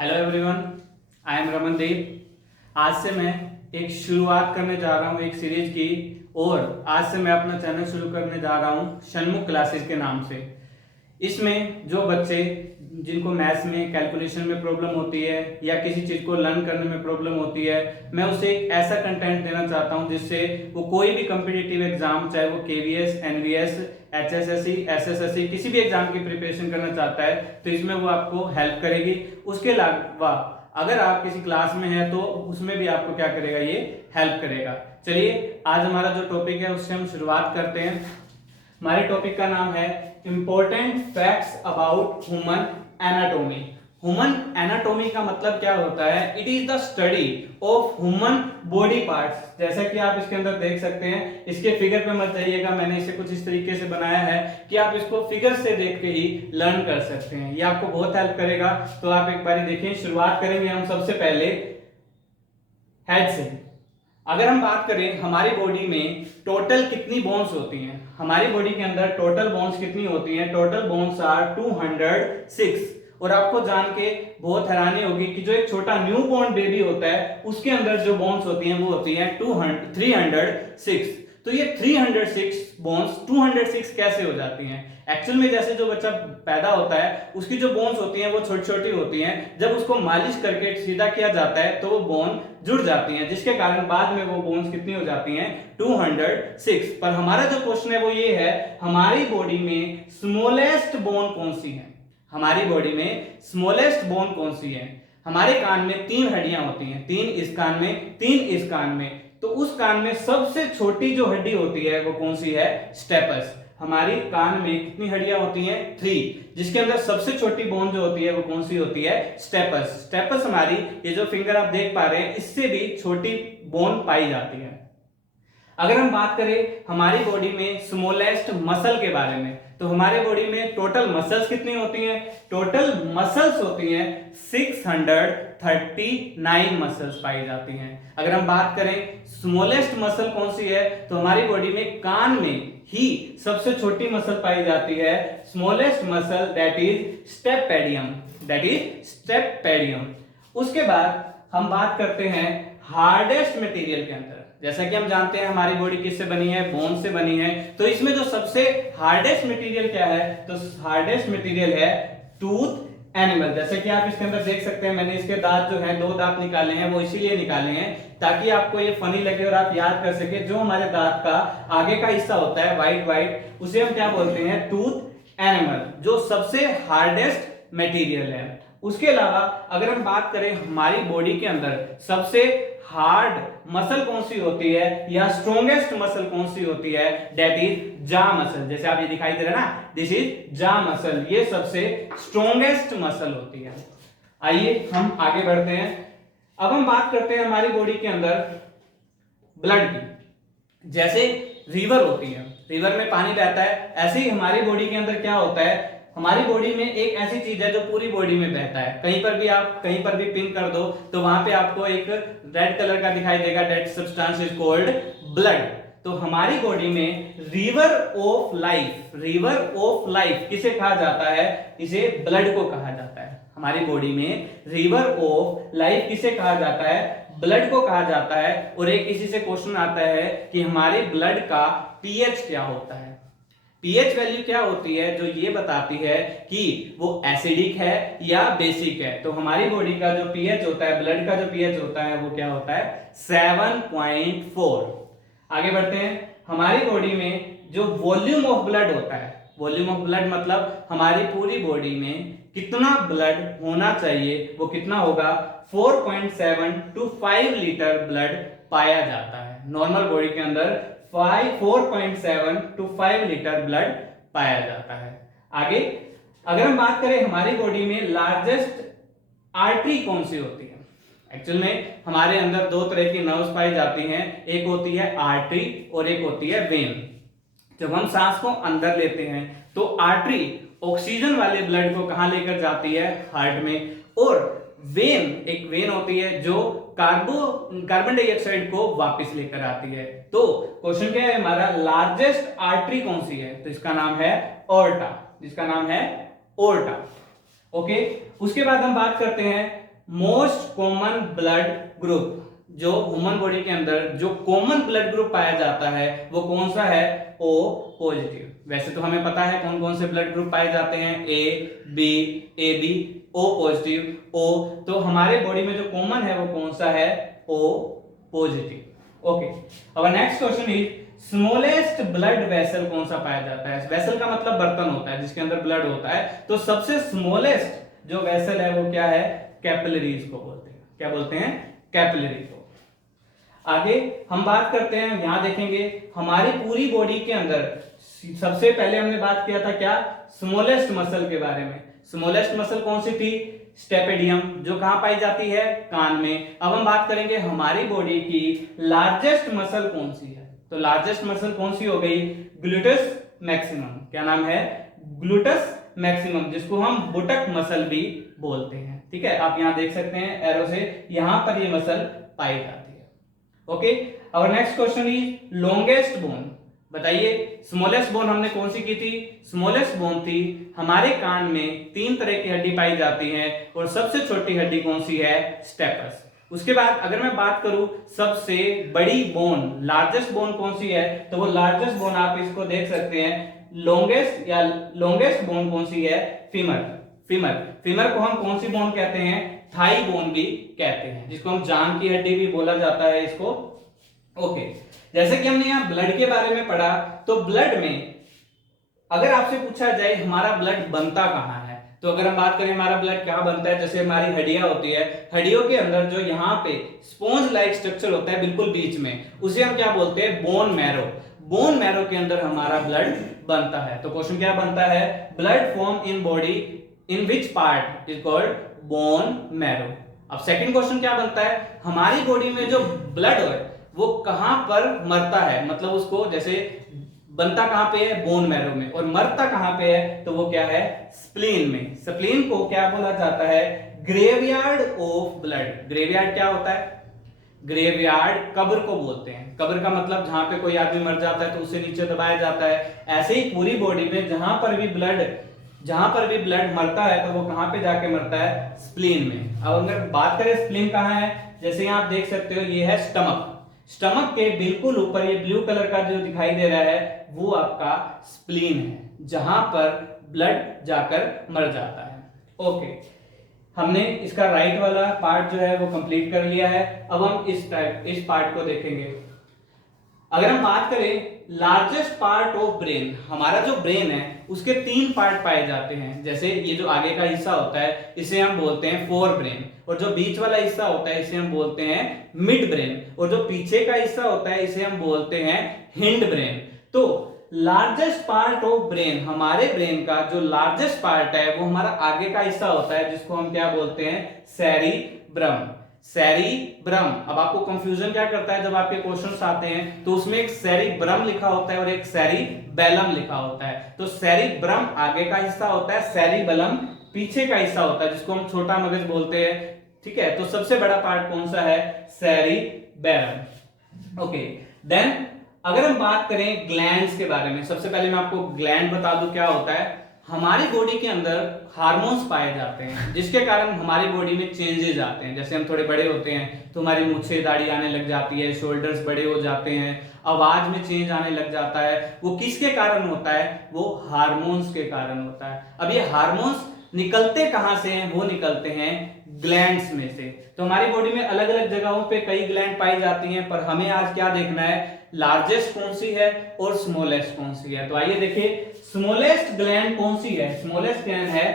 Hello everyone, I am Ramandeep. आज से मैं एक शुरुआत करने जा रहा हूँ एक सीरीज की। और आज से मैं अपना चैनल शुरू करने जा रहा हूँ षणमुख क्लासेस के नाम से। इसमें जो बच्चे जिनको मैथ्स में कैलकुलेशन में प्रॉब्लम होती है या किसी चीज़ को लर्न करने में प्रॉब्लम होती है, मैं उसे एक ऐसा कंटेंट देना चाहता हूं जिससे वो कोई भी कॉम्पिटिटिव एग्जाम, चाहे वो केवीएस, एनवीएस, एचएसएससी, एसएसएससी, किसी भी एग्जाम की प्रिपरेशन करना चाहता है तो इसमें वो आपको हेल्प करेगी। उसके अलावा अगर आप किसी क्लास में हैं तो उसमें भी आपको क्या करेगा, ये हेल्प करेगा। चलिए आज हमारा जो टॉपिक है उससे हम शुरुआत करते हैं। हमारे टॉपिक का नाम है important facts about human anatomy. Human anatomy का मतलब क्या होता है? It is the study of human body parts. जैसा कि आप इसके अंदर देख सकते हैं, इसके फिगर पे मत जाइएगा, मैंने इसे कुछ इस तरीके से बनाया है कि आप इसको फिगर से देख के ही लर्न कर सकते हैं। ये आपको बहुत हेल्प करेगा। तो आप एक बार देखिए, शुरुआत करेंगे हम सबसे पहले हेड से। अगर हम बात करें हमारी बॉडी में टोटल कितनी बोन्स होती हैं, हमारी बॉडी के अंदर टोटल बोन्स कितनी होती हैं? Total bones are 206। और आपको जान के बहुत हैरानी होगी कि जो एक छोटा न्यू बॉर्न बेबी होता है उसके अंदर जो बोन्स होती हैं वो होती हैं 306। तो ये 306 बोन्स 206 कैसे हो जाती हैं? एक्चुअल में जैसे जो बच्चा पैदा होता है उसकी जो बोन्स होती हैं वो छोटी छोटी होती हैं। जब उसको मालिश करके सीधा किया जाता है तो वो बोन जुड़ जाती हैं, जिसके कारण बाद में वो बोन्स कितनी हो जाती हैं? 206। पर हमारा जो क्वेश्चन है वो ये है, हमारी बॉडी में स्मॉलेस्ट बोन कौन सी है? हमारी बॉडी में स्मॉलेस्ट बोन कौन सी है? हमारे कान में 3 हड्डियां होती हैं, 3 इस कान में, 3 इस कान में। तो उस कान में सबसे छोटी जो हड्डी होती है वो कौन सी है? स्टेपस। हमारी कान में कितनी हड्डियां होती हैं? 3, जिसके अंदर सबसे छोटी बोन जो होती है वो कौन सी होती है? स्टेपस। स्टेपस हमारी, ये जो फिंगर आप देख पा रहे हैं, इससे भी छोटी बोन पाई जाती है। अगर हम बात करें हमारी बॉडी में स्मॉलेस्ट मसल के बारे में, तो हमारे बॉडी में टोटल मसल्स कितनी होती हैं? टोटल मसल्स होती हैं 639 मसल्स पाई जाती हैं। अगर हम बात करें स्मॉलेस्ट मसल कौन सी है, तो हमारी बॉडी में कान में ही सबसे छोटी मसल पाई जाती है। Smallest muscle that is stapedium, that is stapedium. उसके बाद हम बात करते हैं हार्डेस्ट मटेरियल के अंदर। जैसा कि हम जानते हैं हमारी बॉडी किससे बनी है? बोन से बनी है। तो इसमें जो सबसे हार्डेस्ट मटेरियल क्या है? तो हार्डेस्ट मटेरियल है टूथ एनिमल। जैसे कि आप इसके अंदर देख सकते हैं, मैंने इसके दांत जो है 2 दांत निकाले हैं, वो इसीलिए निकाले हैं ताकि आपको ये फनी लगे और आप याद कर सके। जो हमारे दांत का आगे का हिस्सा होता है व्हाइट व्हाइट, उसे हम क्या बोलते हैं? टूथ एनिमल, जो सबसे हार्डेस्ट मटेरियल है। उसके अलावा अगर हम बात करें हमारी बॉडी के अंदर सबसे हार्ड मसल कौन सी होती है या स्ट्रॉन्गेस्ट मसल कौन सी होती है? दैट इज जा मसल। जैसे आप ये दिखाई दे रहा है ना, दिस इज जा मसल, ये सबसे स्ट्रॉन्गेस्ट मसल होती है। आइए हम आगे बढ़ते हैं। अब हम बात करते हैं हमारी बॉडी के अंदर ब्लड की। जैसे रिवर होती है, रिवर में पानी बहता है, ऐसे ही हमारी बॉडी के अंदर क्या होता है? हमारी बॉडी में एक ऐसी चीज है जो पूरी बॉडी में बहता है। कहीं पर भी आप कहीं पर भी पिन कर दो तो वहां पे आपको एक रेड कलर का दिखाई देगा, that substance is called blood. तो हमारी बॉडी में river of life, river of life किसे कहा जाता है? इसे ब्लड को कहा जाता है। हमारी बॉडी में रिवर ऑफ लाइफ किसे कहा जाता है? ब्लड को कहा जाता है। और एक इसी से क्वेश्चन आता है कि हमारे ब्लड का पीएच क्या होता है? पीएच वैल्यू क्या होती है? जो ये बताती है कि वो एसिडिक है या बेसिक है। तो हमारी बॉडी का जो पीएच होता है, ब्लड का जो पीएच होता है, वो क्या होता है? 7.4। आगे बढ़ते हैं। हमारी बॉडी में जो वॉल्यूम ऑफ ब्लड होता है, वॉल्यूम ऑफ ब्लड मतलब हमारी पूरी बॉडी में कितना ब्लड होना चाहिए, वो कितना होगा? 4.7 to 5 लीटर ब्लड पाया जाता है। नॉर्मल बॉडी के अंदर 4.7 to 5 लीटर ब्लड पाया जाता है। आगे अगर हम बात करें हमारी बॉडी में लार्जेस्ट आर्टरी कौन सी होती है? एक्चुअल में हमारे अंदर 2 तरह की नर्व्स पाई जाती हैं, एक होती है आर्टरी और एक होती है वेन। जब हम सांस को अंदर लेते हैं तो आर्टरी ऑक्सीजन वाले ब्लड को कहां लेकर जाती है? हार्ट में। और वेन, एक वेन होती है जो कार्बन डाइऑक्साइड को वापस लेकर आती है। तो क्वेश्चन क्या है हमारा? लार्जेस्ट आर्टरी कौन सी है? तो इसका नाम है ऑर्टा, जिसका नाम है ओर्टा। ओके, उसके बाद हम बात करते हैं मोस्ट कॉमन ब्लड ग्रुप, जो ह्यूमन बॉडी के अंदर जो कॉमन ब्लड ग्रुप पाया जाता है वो कौन सा है? O positive. वैसे तो हमें पता है कौन कौन से ब्लड ग्रुप पाए जाते हैं, ए बी, ओ पॉजिटिव, ओ। तो हमारे बॉडी में जो कॉमन है वो कौन सा है? O positive. ओके, अब next question is smallest blood vessel कौन सा पाया जाता है? वेसल का मतलब बर्तन होता है जिसके अंदर ब्लड होता है। तो सबसे स्मॉलेस्ट जो वेसल है वो क्या है? कैपिलरीज को बोलते हैं। क्या बोलते हैं? कैपिलरी को। आगे हम बात करते हैं, यहां देखेंगे हमारी पूरी बॉडी के अंदर सबसे पहले हमने बात किया था क्या? स्मॉलेस्ट मसल के बारे में। स्मॉलेस्ट मसल कौन सी थी? स्टेपेडियम, जो कहां पाई जाती है? कान में। अब हम बात करेंगे हमारी बॉडी की लार्जेस्ट मसल कौन सी है। तो लार्जेस्ट मसल कौन सी हो गई? Gluteus maximum. क्या नाम है? ग्लूटस मैक्सिमम, जिसको हम बुटक मसल भी बोलते हैं। ठीक है, आप यहां देख सकते हैं एरो से, यहां पर ये मसल पाई जाती है। ओके, और next question is longest bone. बताइए स्मॉलेस्ट बोन हमने कौन सी की थी? स्मॉलेस्ट बोन थी हमारे कान में 3 तरह की हड्डी पाई जाती है और सबसे छोटी हड्डी कौन सी है? स्टेपस। उसके बाद अगर मैं बात करूं सबसे बड़ी बोन, लार्जेस्ट बोन कौन सी है, तो वो लार्जेस्ट बोन आप इसको देख सकते हैं, लॉन्गेस्ट बोन कौन सी है? फीमर। फीमर को हम कौन सी बोन कहते हैं? थाई बोन भी कहते हैं, जिसको हम जांघ की हड्डी भी बोला जाता है इसको। ओके, जैसे कि हमने यहाँ ब्लड के बारे में पढ़ा, तो ब्लड में अगर आपसे पूछा जाए हमारा ब्लड बनता कहाँ है, तो अगर हम बात करें हमारा ब्लड कहाँ बनता है, जैसे हमारी हड्डियां होती है, हड्डियों के अंदर जो यहाँ पे स्पॉन्ज लाइक स्ट्रक्चर होता है बिल्कुल बीच में, उसे हम क्या बोलते हैं? Bone marrow. बोन मैरो के अंदर हमारा ब्लड बनता है। तो क्वेश्चन क्या बनता है? Blood form in body in which part is called bone marrow. अब सेकंड क्वेश्चन क्या बनता है? हमारी बॉडी में जो ब्लड है वो कहां पर मरता है, मतलब उसको जैसे बनता कहां पे है? बोन मैरो में, और मरता कहां पे है? तो वो क्या है? स्प्लीन में। स्प्लीन को क्या बोला जाता है? Graveyard of blood. ग्रेवयार्ड क्या होता है? ग्रेवयार्ड कब्र को बोलते हैं। कब्र का मतलब जहां पे कोई आदमी मर जाता है तो उसे नीचे दबाया जाता है। ऐसे ही पूरी बॉडी में जहां पर भी ब्लड मरता है तो वो कहां पे जाके मरता है? स्प्लीन में। अब अगर बात करें स्प्लीन कहां है, जैसे यहां आप देख सकते हो ये है स्टमक। स्टमक के बिल्कुल ऊपर ये ब्लू कलर का जो दिखाई दे रहा है वो आपका स्प्लीन है, जहां पर ब्लड जाकर मर जाता है। ओके, हमने इसका राइट वाला पार्ट जो है वो कंप्लीट कर लिया है। अब हम इस पार्ट को देखेंगे। अगर हम बात करें लार्जेस्ट पार्ट ऑफ ब्रेन, हमारा जो ब्रेन है उसके 3 पार्ट पाए जाते हैं। जैसे ये जो आगे का हिस्सा होता है इसे हम बोलते हैं फोर ब्रेन, और जो बीच वाला हिस्सा होता है इसे हम बोलते हैं मिड ब्रेन, और जो पीछे का हिस्सा होता है इसे हम बोलते हैं हिंड ब्रेन। तो लार्जेस्ट पार्ट ऑफ ब्रेन, हमारे ब्रेन का जो लार्जेस्ट पार्ट है वो हमारा आगे का हिस्सा होता है, जिसको हम क्या बोलते हैं? सेरिब्रम। सेरिब्रम। अब आपको कंफ्यूजन क्या करता है जब आपके क्वेश्चंस आते हैं तो उसमें एक सेरिब्रम लिखा होता है और एक सेरिबेलम लिखा होता है। तो सेरिब्रम आगे का हिस्सा होता है, सेरिबेलम पीछे का हिस्सा होता है, जिसको हम छोटा मगज बोलते हैं। ठीक है, तो सबसे बड़ा पार्ट कौन सा है? सेरिबेलम। ओके, देन अगर हम बात करें ग्लैंड्स के बारे में, सबसे पहले मैं आपको ग्लैंड बता दूं क्या होता है। हमारी बॉडी के अंदर हार्मोन्स पाए जाते हैं जिसके कारण हमारी बॉडी में चेंजेस आते हैं। जैसे हम थोड़े बड़े होते हैं तो हमारी मूछें दाढ़ी आने लग जाती है, शोल्डर्स बड़े हो जाते हैं, आवाज में चेंज आने लग जाता है। वो किसके कारण होता है? वो हार्मोन्स के कारण होता है। अब ये हार्मोन्स निकलते कहां से हैं? वो निकलते हैं ग्लैंड्स में से। तो हमारी बॉडी में अलग अलग जगहों पे कई ग्लैंड पाई जाती हैं, पर हमें आज क्या देखना है? लार्जेस्ट कौन सी है और स्मॉलेस्ट कौन सी है। तो आइए देखिए स्मॉलेस्ट ग्लैंड कौन सी है। स्मॉलेस्ट ग्लैंड है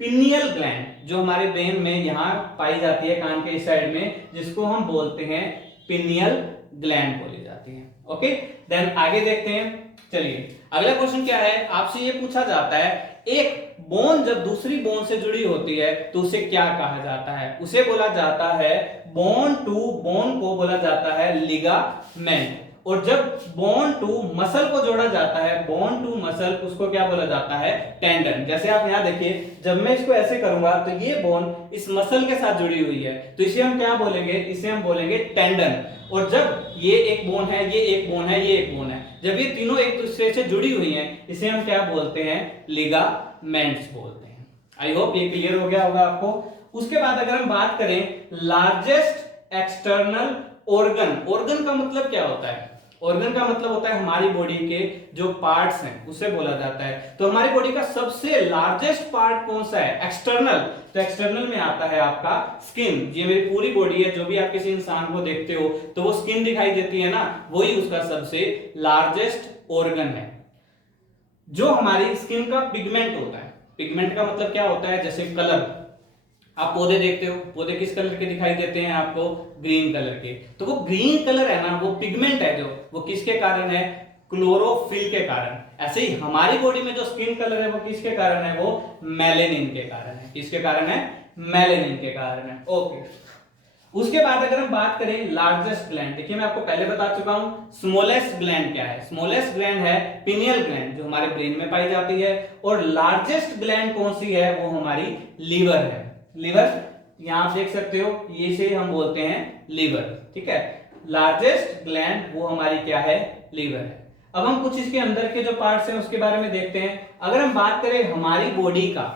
पिनियल ग्लैंड, जो हमारे ब्रेन में यहां पाई जाती है कान के इस साइड में, जिसको हम बोलते हैं पिनियल ग्लैंड बोली जाती है। ओके, देन आगे देखते हैं। चलिए अगला क्वेश्चन क्या है, आपसे ये पूछा जाता है एक बोन जब दूसरी बोन से जुड़ी होती है तो उसे क्या कहा जाता है? उसे बोला जाता है बोन टू बोन को बोला जाता है लिगामेंट, और जब बोन टू मसल को जोड़ा जाता है, बोन टू मसल, उसको क्या बोला जाता है? टेंडन। जैसे आप यहां देखिए, जब मैं इसको ऐसे करूंगा तो ये बोन इस मसल के साथ जुड़ी हुई है, तो इसे हम क्या बोलेंगे? इसे हम बोलेंगे टेंडन। और जब ये एक बोन है, ये एक बोन है, ये एक बोन है, जब ये तीनों एक दूसरे से जुड़ी हुई हैं, इसे हम क्या बोलते हैं? लिगामेंट्स बोलते हैं। आई होप ये क्लियर हो गया होगा आपको। उसके बाद अगर हम बात करें लार्जेस्ट एक्सटर्नल ऑर्गन, ऑर्गन का मतलब क्या होता है? ऑर्गन का मतलब होता है हमारी बॉडी के जो पार्ट्स हैं उसे बोला जाता है। तो हमारी बॉडी का सबसे लार्जेस्ट पार्ट कौन सा है? एक्सटर्नल। तो एक्सटर्नल में आता है आपका स्किन। ये मेरी पूरी बॉडी है, जो भी आप किसी इंसान को देखते हो तो वो स्किन दिखाई देती है ना, वही उसका सबसे लार्जेस्ट ऑर्गन है। जो हमारी स्किन का पिगमेंट होता है, पिगमेंट का मतलब क्या होता है? जैसे कलर, आप पौधे देखते हो, पौधे किस कलर के दिखाई देते हैं आपको? ग्रीन कलर के। तो वो ग्रीन कलर है ना, वो पिगमेंट है, जो वो किसके कारण है? क्लोरोफिल के कारण। ऐसे ही हमारी बॉडी में जो स्किन कलर है वो किसके कारण है? वो मेलेनिन के कारण है। किसके कारण है? मेलेनिन के कारण है। ओके, उसके बाद अगर हम बात करें लार्जेस्ट ग्लैंड, देखिए मैं आपको पहले बता चुका हूं स्मॉलेस्ट ग्लैंड क्या है। स्मॉलेस्ट ग्लैंड है पिनियल ग्लैंड, जो हमारे ब्रेन में पाई जाती है। और लार्जेस्ट ग्लैंड कौन सी है? वो हमारी लीवर है। लीवर यहां आप देख सकते हो, ये से हम बोलते हैं लीवर, ठीक है। लार्जेस्ट ग्लैंड वो हमारी क्या है? लीवर है। अब हम कुछ इसके अंदर के जो पार्ट्स हैं उसके बारे में देखते हैं। अगर हम बात करें हमारी बॉडी का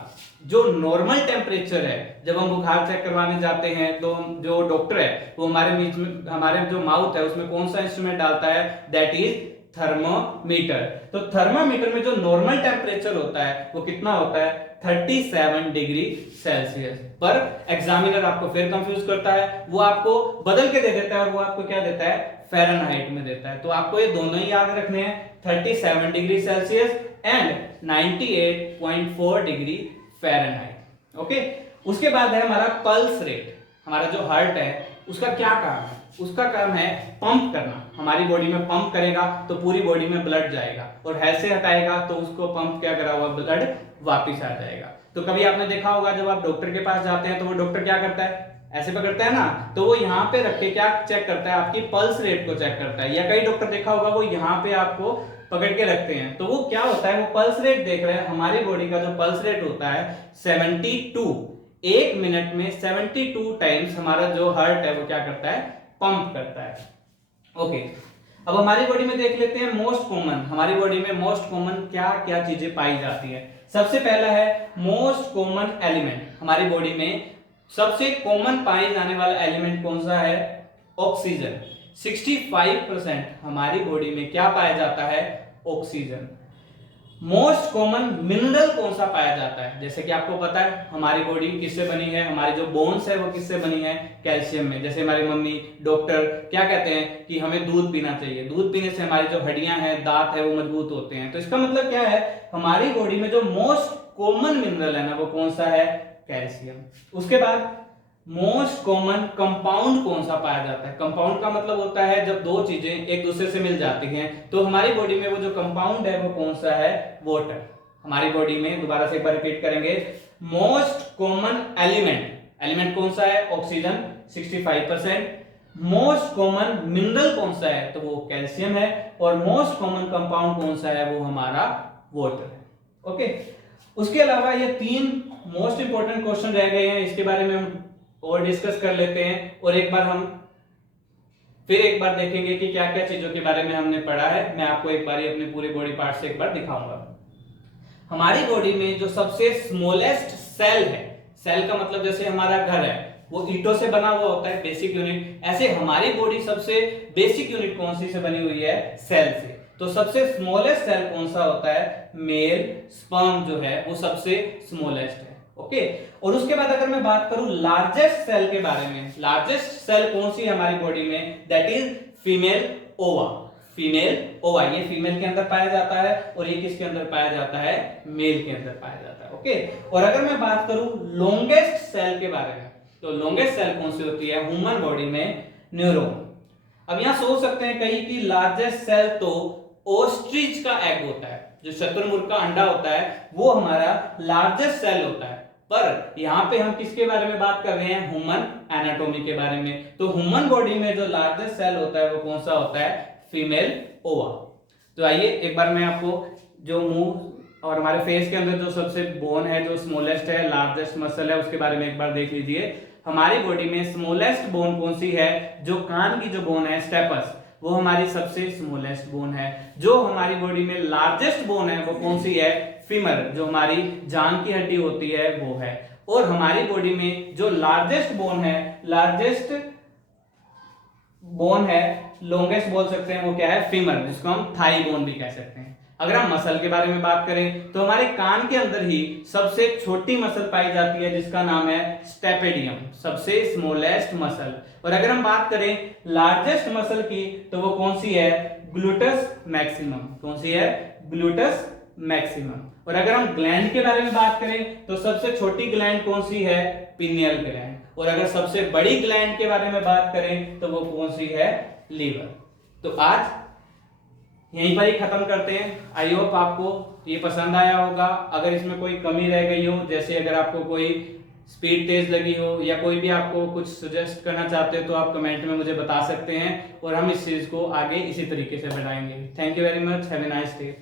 जो नॉर्मल टेम्परेचर है, जब हम बुखार चेक करवाने जाते हैं तो जो डॉक्टर है वो हमारे बीच में, हमारे जो माउथ है उसमें कौन सा इंस्ट्रूमेंट डालता है? That is thermometer. तो थर्मोमीटर में जो नॉर्मल टेम्परेचर होता है वो कितना होता है? 37 डिग्री सेल्सियस। पर एग्जामिनर आपको फिर कंफ्यूज करता है, वो आपको बदल के दे देता है और वो आपको क्या देता है? फ़ारेनहाइट में देता है। तो आपको ये दोनों ही याद रखने हैं, 37 degree Celsius and 98.4 degree Fahrenheit. Okay, उसके बाद है हमारा पल्स रेट। हमारा जो हार्ट है उसका क्या काम है? उसका काम है पंप करना। हमारी बॉडी में पंप करेगा तो पूरी बॉडी में ब्लड जाएगा, और हेड से हटाएगा तो उसको पंप क्या करा हुआ ब्लड वापिस आ जाएगा। तो कभी आपने देखा होगा जब आप डॉक्टर के पास जाते हैं तो वो डॉक्टर क्या करता है? ऐसे पकड़ता है ना, तो वो यहाँ पे रख के क्या चेक करता है? आपकी पल्स रेट को चेक करता है। या कई डॉक्टर देखा होगा वो यहाँ पे आपको पकड़ के रखते हैं, तो वो क्या होता है? वो पल्स रेट देख रहे हैं। हमारी बॉडी का जो पल्स रेट होता है 72, एक मिनट में 72 टाइम्स हमारा जो हार्ट है वो क्या करता है? पंप करता है। ओके, अब हमारी बॉडी में देख लेते हैं मोस्ट कॉमन। हमारी बॉडी में मोस्ट कॉमन क्या क्या चीजें पाई जाती है। सबसे पहला है मोस्ट कॉमन एलिमेंट। हमारी बॉडी में सबसे कॉमन पाए जाने वाला एलिमेंट कौन सा है? ऑक्सीजन। 65% हमारी बॉडी में क्या पाया जाता है? ऑक्सीजन। मोस्ट कॉमन मिनरल कौन सा पाया जाता है? जैसे कि आपको पता है हमारी बॉडी किससे बनी है, हमारी जो बोन्स है वो किससे बनी है? कैल्शियम में। जैसे हमारी मम्मी डॉक्टर क्या कहते हैं कि हमें दूध पीना चाहिए, दूध पीने से हमारी जो हड्डियां हैं, दांत है, वो मजबूत होते हैं। तो इसका मतलब क्या है? हमारी बॉडी में जो मोस्ट कॉमन मिनरल है ना वो कौन सा है? कैल्शियम। उसके बाद मोस्ट कॉमन कंपाउंड कौन सा पाया जाता है? कंपाउंड का मतलब होता है जब दो चीजें एक दूसरे से मिल जाती हैं। तो हमारी बॉडी में वो जो कंपाउंड है वो कौन सा है? वाटर। हमारी बॉडी में दोबारा से एक बार रिपीट करेंगे, मोस्ट कॉमन एलिमेंट, एलिमेंट कौन सा है? ऑक्सीजन 65%। मोस्ट कॉमन मिनरल कौन सा है? तो वो कैल्शियम है। और मोस्ट कॉमन कंपाउंड कौन सा है? वो हमारा वाटर है। ओके, उसके अलावा ये तीन मोस्ट इंपॉर्टेंट क्वेश्चन रह गए हैं, इसके बारे में हम और डिस्कस कर लेते हैं। और एक बार हम फिर एक बार देखेंगे कि क्या क्या चीजों के बारे में हमने पढ़ा है। मैं आपको एक बार अपने पूरे बॉडी पार्ट से एक बार दिखाऊंगा। हमारी बॉडी में जो सबसे स्मॉलेस्ट सेल है, सेल का मतलब जैसे हमारा घर है वो ईंटों से बना हुआ होता है, बेसिक यूनिट, ऐसे हमारी बॉडी सबसे बेसिक यूनिट कौन सी से बनी हुई है? सेल से। तो सबसे स्मॉलेस्ट सेल कौन सा होता है? मेल स्पर्म जो है वो सबसे स्मॉलेस्ट है। ओके, और उसके बाद अगर मैं बात करूं लार्जेस्ट सेल के बारे में, लार्जेस्ट सेल कौन सी है हमारी बॉडी में? दैट इज फीमेल ओवा। फीमेल ओवा ये फीमेल के अंदर पाया जाता है, और ये किसके अंदर पाया जाता है? मेल के अंदर पाया जाता है। ओके, और अगर मैं बात करूं लॉन्गेस्ट सेल के बारे में, तो लॉन्गेस्ट सेल कौन सी होती है ह्यूमन बॉडी में? न्यूरॉन। अब यहां सोच सकते हैं कहीं कि लार्जेस्ट सेल तो ऑस्ट्रिच का एग होता है, जो शुतुरमुर्ग का अंडा होता है वो हमारा लार्जेस्ट सेल होता है। पर यहाँ पे हम किसके बारे में बात कर रहे हैं? ह्यूमन एनाटॉमी के बारे में। तो ह्यूमन बॉडी में जो लार्जेस्ट सेल होता है वो कौन सा होता है? फीमेल ओवा। तो आइए एक बार मैं आपको जो मुंह और हमारे फेस के अंदर जो सबसे बोन है, जो स्मॉलेस्ट है, लार्जेस्ट मसल है, उसके बारे में एक बार देख लीजिए। हमारी बॉडी में स्मॉलेस्ट बोन कौन सी है? जो कान की जो बोन है स्टेपस, वो हमारी सबसे स्मॉलेस्ट बोन है। जो हमारी बॉडी में लार्जेस्ट बोन है वो कौन सी है? फीमर, जो हमारी जांग की हड्डी होती है वो है। और हमारी बॉडी में जो लार्जेस्ट बोन है, लॉन्गेस्ट बोल सकते हैं, वो क्या है, फीमर, जिसको हम थाई बोन भी कह सकते हैं। अगर हम मसल के बारे में बात करें तो हमारे कान के अंदर ही सबसे छोटी मसल पाई जाती है, जिसका नाम है स्टेपेडियम, सबसे स्मॉलेस्ट मसल। और अगर हम बात करें लार्जेस्ट मसल की तो वो कौन सी है, ग्लूटस मैक्सिमम। कौन सी है, ग्लूटस मैक्सिमम। और अगर हम ग्लैंड के बारे में बात करें तो सबसे छोटी ग्लैंड कौन सी है, पिनियल ग्लैंड। और अगर सबसे बड़ी ग्लैंड के बारे में बात करें तो वो कौन सी है, लीवर। तो आज यहीं पर ही खत्म करते हैं। आई होप आपको ये पसंद आया होगा। अगर इसमें कोई कमी रह गई हो, जैसे अगर आपको कोई स्पीड तेज लगी हो या कोई भी आपको कुछ सजेस्ट करना चाहते हो, तो आप कमेंट में मुझे बता सकते हैं और हम इस चीज को आगे इसी तरीके से बढ़ाएंगे। Thank you very much, have a nice day.